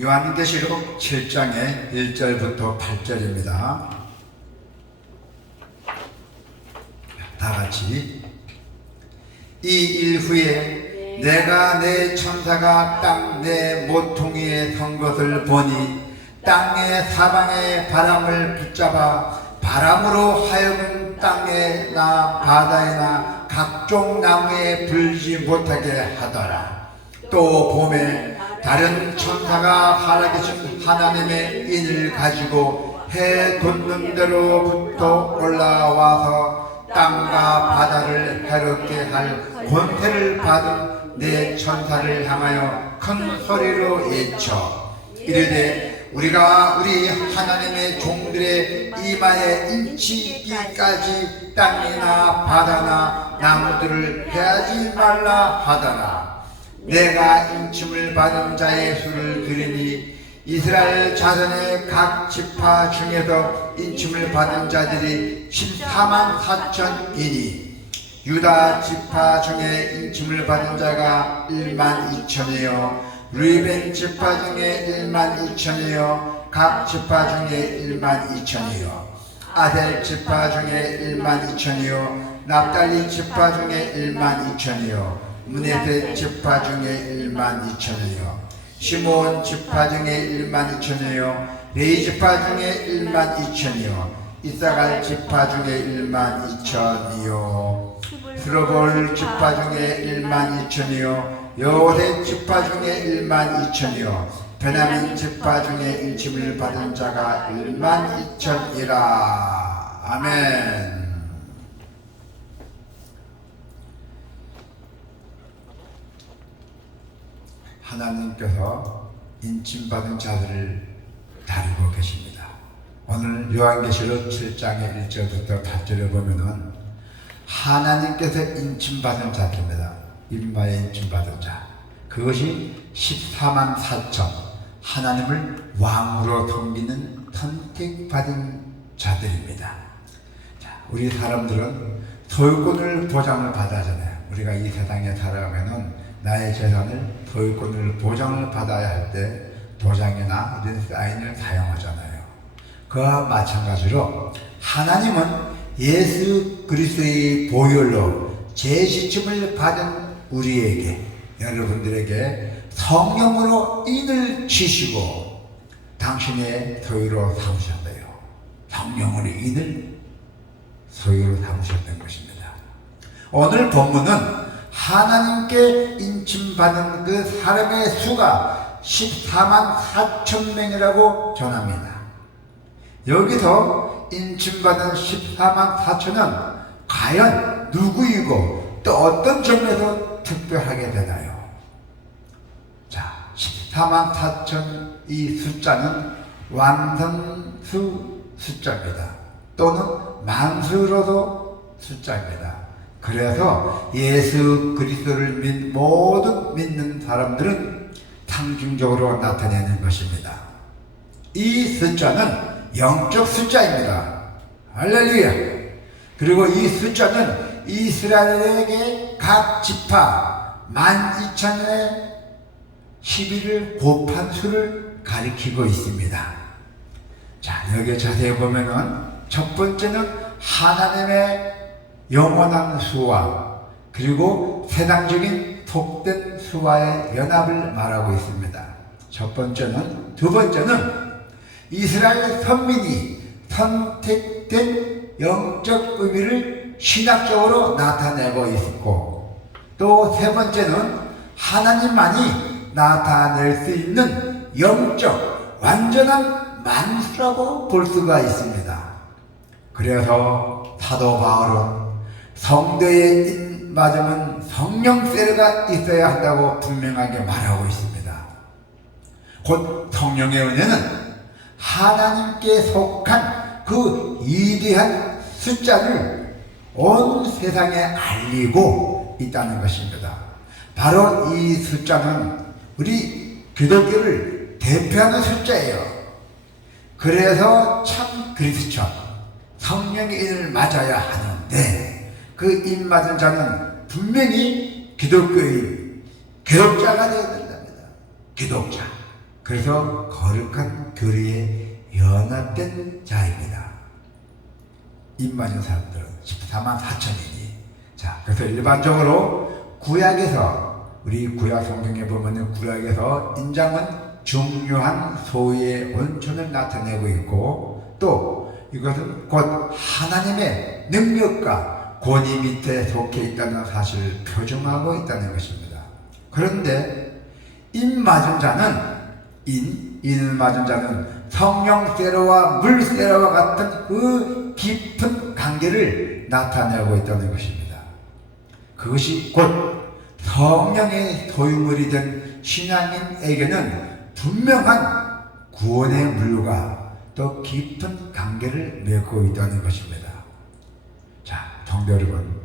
요한계시록 7장의 1절부터 8절입니다. 다 같이. 이 일 후에 내가 내 천사가 땅 내 모퉁이에 선 것을 보니 땅의 사방에 바람을 붙잡아 바람으로 하여금 땅에나 바다에나 각종 나무에 불지 못하게 하더라. 또 봄에 다른 천사가 살아계신 하나님의 인을 가지고 해 돋는 데로부터 올라와서 땅과 바다를 해롭게 할 권세를 받은 내 천사를 향하여 큰 소리로 외쳐 이르되 우리가 우리 하나님의 종들의 이마에 인치기까지 땅이나 바다나 나무들을 해하지 말라 하더라. 내가 인침을 받은 자의 수를 들으니 이스라엘 자손의 각 지파 중에서 인침을 받은 자들이 14만 4천이니 유다 지파 중에 인침을 받은 자가 1만 2천이요 루이벤 지파 중에 1만 2천이요 각 지파 중에 1만 2천이요 아셀 지파 중에 1만 2천이요 납달리 지파 중에 1만 2천이요 문에세 지파 중에 1만 2천이요 시몬 지파 중에 1만 2천이요 레위 지파 중에 1만 2천이요 이사갈 지파 중에 1만 2천이요 스로볼 지파 중에 1만 2천이요 여호세 지파 중에 1만 2천이요 베냐민 지파 중에 인침을 받은 자가 1만 2천이라. 아멘. 하나님께서 인침받은 자들을 다루고 계십니다. 오늘 요한계시록 7장의 1절부터 8절에 보면은 하나님께서 인침받은 자입니다. 인마에 인침받은 자. 그것이 14만 4천 하나님을 왕으로 섬기는 선택받은 자들입니다. 자, 우리 사람들은 소유권을 보장을 받아야 하잖아요. 우리가 이 세상에 살아가면은 나의 재산을 소유권을 보장을 받아야 할 때 도장이나 이런 사인을 사용하잖아요. 그와 마찬가지로 하나님은 예수 그리스도의 보혈로 제시침을 받은 우리에게 여러분들에게 성령으로 인을 치시고 당신의 소유로 삼으셨어요. 성령으로 인을 소유로 삼으셨던 것입니다. 오늘 본문은 하나님께 인침받은 그 사람의 수가 14만 4천 명이라고 전합니다. 여기서 인침받은 14만 4천은 과연 누구이고 또 어떤 점에서 특별하게 되나요? 자, 14만 4천 이 숫자는 완성수 숫자입니다. 또는 만수로도 숫자입니다. 그래서 예수 그리스도를 모든 믿는 사람들은 상징적으로 나타내는 것입니다. 이 숫자는 영적 숫자입니다. 할렐루야. 그리고 이 숫자는 이스라엘에게 각 지파 12,000의 11을 곱한 수를 가리키고 있습니다. 자, 여기 자세히 보면은 첫 번째는 하나님의 영원한 수와 그리고 세상적인 속된 수와의 연합을 말하고 있습니다. 첫 번째는, 두 번째는 이스라엘 선민이 선택된 영적 의미를 신학적으로 나타내고 있고, 또 세 번째는 하나님만이 나타낼 수 있는 영적 완전한 만수라고 볼 수가 있습니다. 그래서 사도 바울은 성도의 인맞음은 성령 세례가 있어야 한다고 분명하게 말하고 있습니다. 곧 성령의 은혜는 하나님께 속한 그 위대한 숫자를 온 세상에 알리고 있다는 것입니다. 바로 이 숫자는 우리 기독교를 대표하는 숫자예요. 그래서 참 그리스천 성령의 인을 맞아야 하는데 그 인 맞은 자는 분명히 기독교인, 기독자가 되어야 된답니다. 기독자. 그래서 거룩한 교리에 연합된 자입니다. 입 맞은 사람들은 14만 4천이니. 자, 그래서 일반적으로 구약에서, 우리 구약 성경에 보면은 구약에서 인장은 중요한 소유의 원천을 나타내고 있고, 또 이것은 곧 하나님의 능력과 권위 밑에 속해 있다는 사실을 표정하고 있다는 것입니다. 그런데 입 맞은 자는, 인을 맞은 자는 성령 세례와 물 세례와 같은 그 깊은 관계를 나타내고 있다는 것입니다. 그것이 곧 성령의 소유물이 된 신앙인에게는 분명한 구원의 물과 또 깊은 관계를 맺고 있다는 것입니다. 자, 성도 여러분,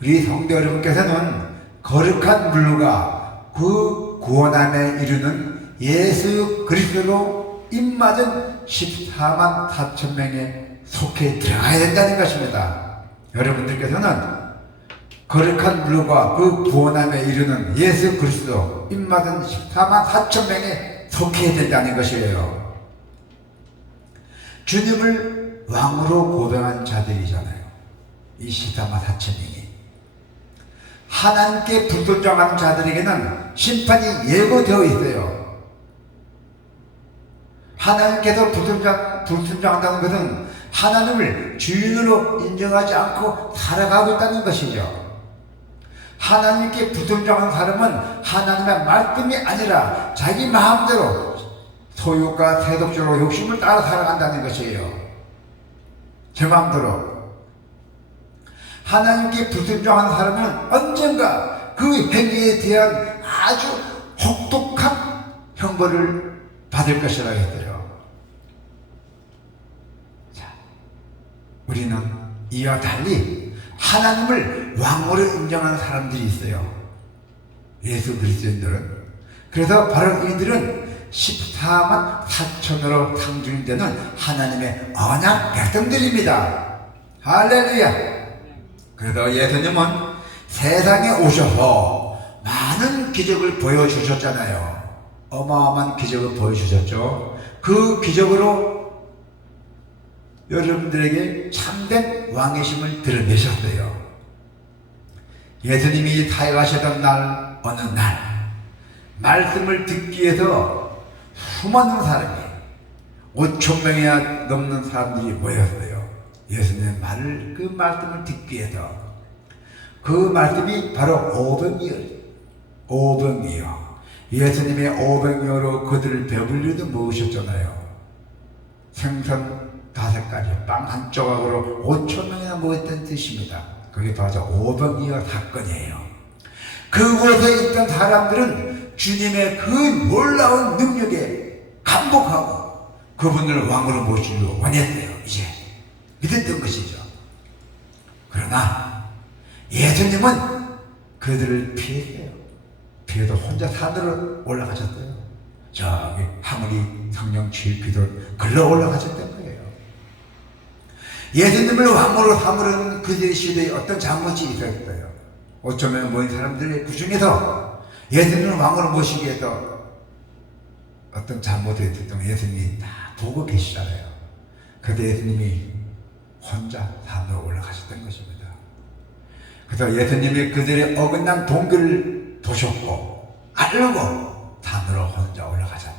우리 성도 여러분께서는 거룩한 물과 그 구원함에 이르는 예수 그리스도로 입맞은 14만 4천 명에 속해 들어가야 된다는 것입니다. 여러분들께서는 거룩한 물과 그 구원함에 이르는 예수 그리스도 입맞은 14만 4천 명에 속해야 된다는 것이에요. 주님을 왕으로 고백한 자들이잖아요. 이 14만 4천 명이. 하나님께 불순종하는 자들에게는 심판이 예고되어 있어요. 하나님께서 불순종한다는 것은 하나님을 주인으로 인정하지 않고 살아가고 있다는 것이죠. 하나님께 불순종한 사람은 하나님의 말씀이 아니라 자기 마음대로 소유과 세속적으로 욕심을 따라 살아간다는 것이에요. 제 마음대로. 하나님께 불순종한 사람은 언젠가 그 행위에 대한 아주 혹독한 형벌을 받을 것이라 했어요. 자, 우리는 이와 달리 하나님을 왕으로 인정하는 사람들이 있어요. 예수 그리스도인들은. 그래서 바로 이들은 14만 4천으로 상징되는 하나님의 언약 백성들입니다. 할렐루야. 그래서 예수님은 세상에 오셔서 많은 기적을 보여주셨잖아요. 어마어마한 기적을 보여주셨죠. 그 기적으로 여러분들에게 참된 왕이심을 드러내셨어요. 예수님이 사역하시던 날, 어느 날 말씀을 듣기 위해서 수많은 사람이 5천 명이나 넘는 사람들이 모였어요. 예수님의 말을, 그 말씀을 듣기 위해서. 그 말씀이 바로 오병이요. 예수님의 오병이어로 그들을 배불리도 먹으셨잖아요. 생선 5가지, 빵 한 조각으로 5천 명이나 먹었다는 뜻입니다. 그게 바로 오병이어 사건이에요. 그곳에 있던 사람들은 주님의 그 놀라운 능력에 감복하고 그분을 왕으로 모시려고 원했어요. 이제 믿었던 것이죠. 그러나 예수님은 그들을 피했어요. 피해서 혼자 산으로 올라가셨어요. 저기 하모니 성령 취기도 걸러 올라가셨던 거예요. 예수님을 왕으로 삼으려는 그들의 시대에 어떤 잘못이 있었어요. 5천 명 모인 사람들 그 중에서 예수님을 왕으로 모시기 위해서 어떤 잘못을 했던 예수님이 다 보고 계시잖아요. 그때 예수님이 혼자 산으로 올라가셨던 것입니다. 그래서 예수님이 그들의 어긋난 동기를 보셨고 알고 산으로 혼자 올라가셨어요.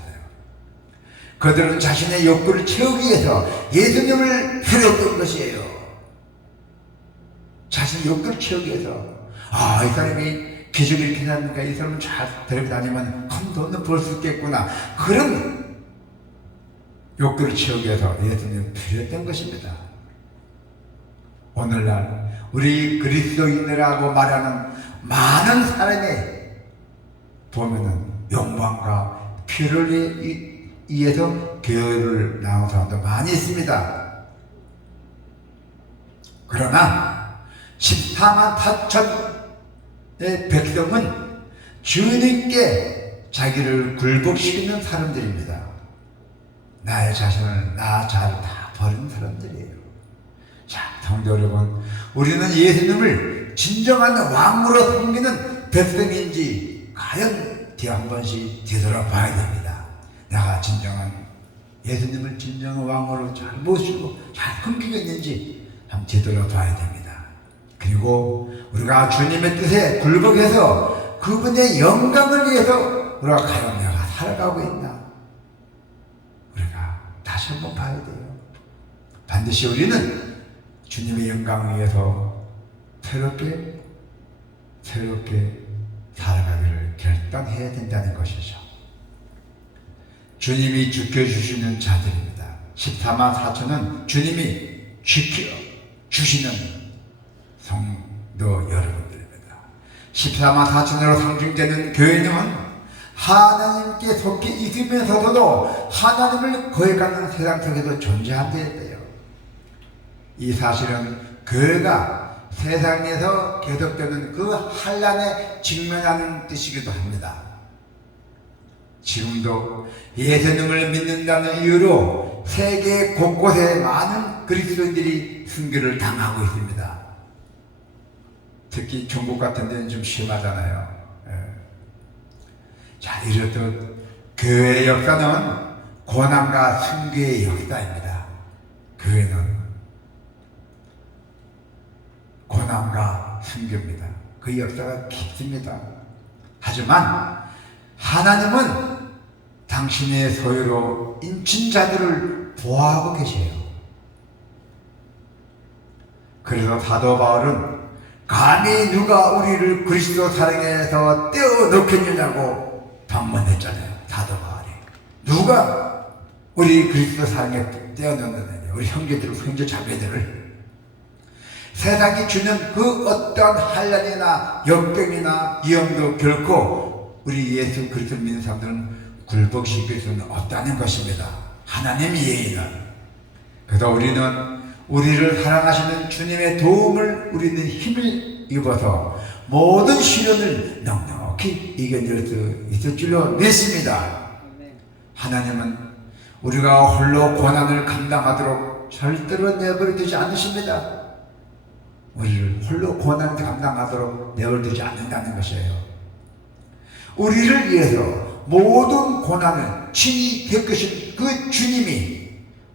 그들은 자신의 욕구를 채우기 위해서 예수님을 필요했던 것이에요. 자신의 욕구를 채우기 위해서. 이 사람이 기적을 이렇게 하니까 이 사람은 잘 데리고 다니면 큰 돈을 벌 수 있겠구나. 그런 욕구를 채우기 위해서 예수님을 필요했던 것입니다. 오늘날 우리 그리스도인이라고 말하는 많은 사람이 보면은 욕망과 필요를 위해서 교회를 나온 사람도 많이 있습니다. 그러나 14만 4천의 백성은 주님께 자기를 굴복시키는 사람들입니다. 나의 자신을 나 잘 다 버리는 사람들이에요. 자, 성도 여러분, 우리는 예수님을 진정한 왕으로 섬기는 백성인지 과연 한 번씩 되돌아봐야 됩니다. 내가 진정한 예수님을 진정한 왕으로 잘 모시고 잘 섬기고 있는지 한번 되돌아봐야 됩니다. 그리고 우리가 주님의 뜻에 굴복해서 그분의 영광을 위해서 우리가 과연 내가 살아가고 있나, 우리가 다시 한번 봐야 돼요. 반드시 우리는 주님의 영광을 위해서 새롭게 살아가기를 결단해야 된다는 것이죠. 주님이 지켜주시는 자들입니다. 14만 4천은 주님이 지켜주시는 성도 여러분들입니다. 14만 4천으로 상징되는 교회는 하나님께 속해 있으면서도 하나님을 거역하는 세상 속에도 존재한대야 돼요. 이 사실은 교회가 세상에서 계속되는 그 환난에 직면하는 뜻이기도 합니다. 지금도 예수님을 믿는다는 이유로 세계 곳곳에 많은 그리스도인들이 순교를 당하고 있습니다. 특히 중국 같은 데는 좀 심하잖아요. 자, 이렇듯 교회의 역사는 고난과 순교의 역사입니다. 교회는 고난과 순교입니다. 그 역사가 깊습니다. 하지만 하나님은 당신의 소유로 인친자들을 보호하고 계세요. 그래서 사도 바울은 감히 누가 우리를 그리스도 사랑에서 떼어놓겠느냐고 반문했잖아요. 사도 바울이 누가 우리 그리스도 사랑에 떼어놓느냐, 우리 형제 자매들을. 세상이 주는 그 어떤 환난이나 역경이나 위험도 결코 우리 예수 그리스도 믿는 사람들은 굴복시킬 수는 없다는 것입니다. 하나님의 예의는. 그래서 우리는 우리를 사랑하시는 주님의 도움을, 우리는 힘을 입어서 모든 시련을 넉넉히 이겨낼 수 있을 줄로 믿습니다. 하나님은 우리가 홀로 고난을 감당하도록 절대로 내버려두지 않으십니다. 우리를 홀로 고난을 감당하도록 내버려두지 않는다는 것이에요. 우리를 위해서 모든 고난을 친히 겪으신 그 주님이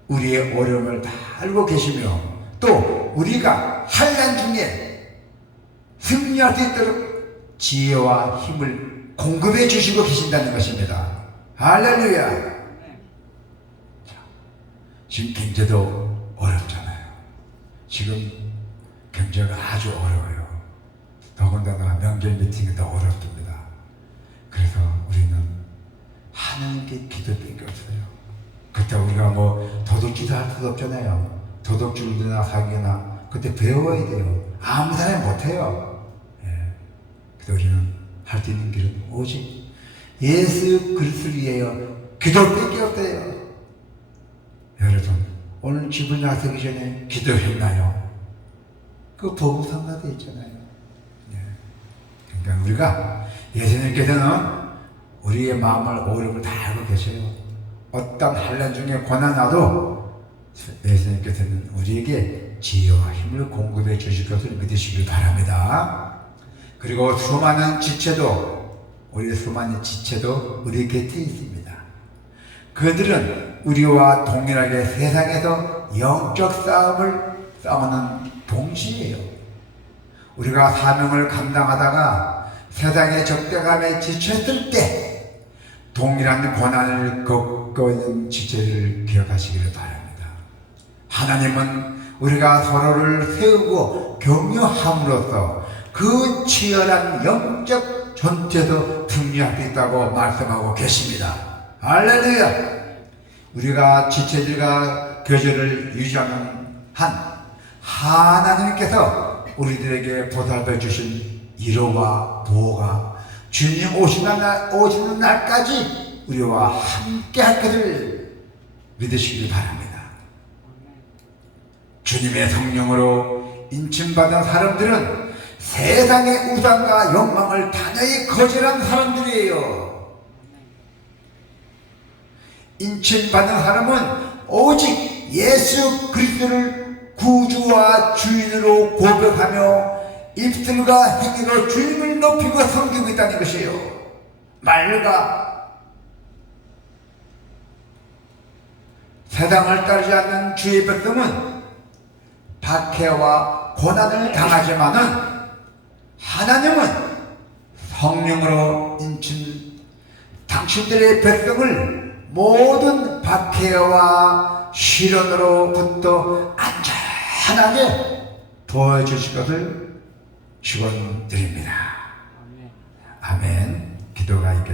우리의 어려움을 다 알고 계시며, 또 우리가 환난 중에 승리할 수 있도록 지혜와 힘을 공급해 주시고 계신다는 것입니다. 할렐루야. 지금 경제도 어렵잖아요. 지금 경제가 아주 어려워요. 더군다나 명절 미팅이 더 어렵습니다. 그래서 우리는 하나님께 기도밖에 없어요. 그때 우리가 뭐 도둑질도 할 수도 없잖아요. 도둑질이나 사기나 그때 배워야 돼요. 아무 사람이 못해요. 그래서 우리는 할 수 있는 길은 오직 예수 그리스도를 위하여 기도밖에 없어요. 여러분, 오늘 집을 나서기 전에 기도했나요? 그 보고상가도 있잖아요. 그러니까 우리가, 예수님께서는 우리의 마음을, 어려움을 다 알고 계세요. 어떤 환난 중에 고난 와도 예수님께서는 우리에게 지혜와 힘을 공급해 주실 것을 믿으시길 바랍니다. 그리고 수많은 지체도 우리 곁에 있습니다. 그들은 우리와 동일하게 세상에서 영적 싸움을 싸우는 동시에요. 우리가 사명을 감당하다가 세상의 적대감에 지쳤을 때 동일한 고난을 겪고 있는 지체를 기억하시기를 바랍니다. 하나님은 우리가 서로를 세우고 격려함으로써 그 치열한 영적 전투에서 승리할 수 있다고 말씀하고 계십니다. 할렐루야. 우리가 지체들과 교제를 유지하는 한 하나님께서 우리들에게 보살펴 주신 위로와 보호가 주님 오시는 날까지 우리와 함께 할 것을 믿으시길 바랍니다. 주님의 성령으로 인침받은 사람들은 세상의 우상과 욕망을 단호히 거절한 사람들이에요. 인침받은 사람은 오직 예수 그리스도를 구주와 주인으로 고백하며 입술과 행위로 주님을 높이고 섬기고 있다는 것이에요. 말과 세상을 따르지 않는 주의 백성은 박해와 고난을 당하지만은 하나님은 성령으로 인친 당신들의 백성을 모든 박해와 시련으로부터 안전하게 도와주실 것을 축원드립니다. 아멘. 기도가 있겠습니다.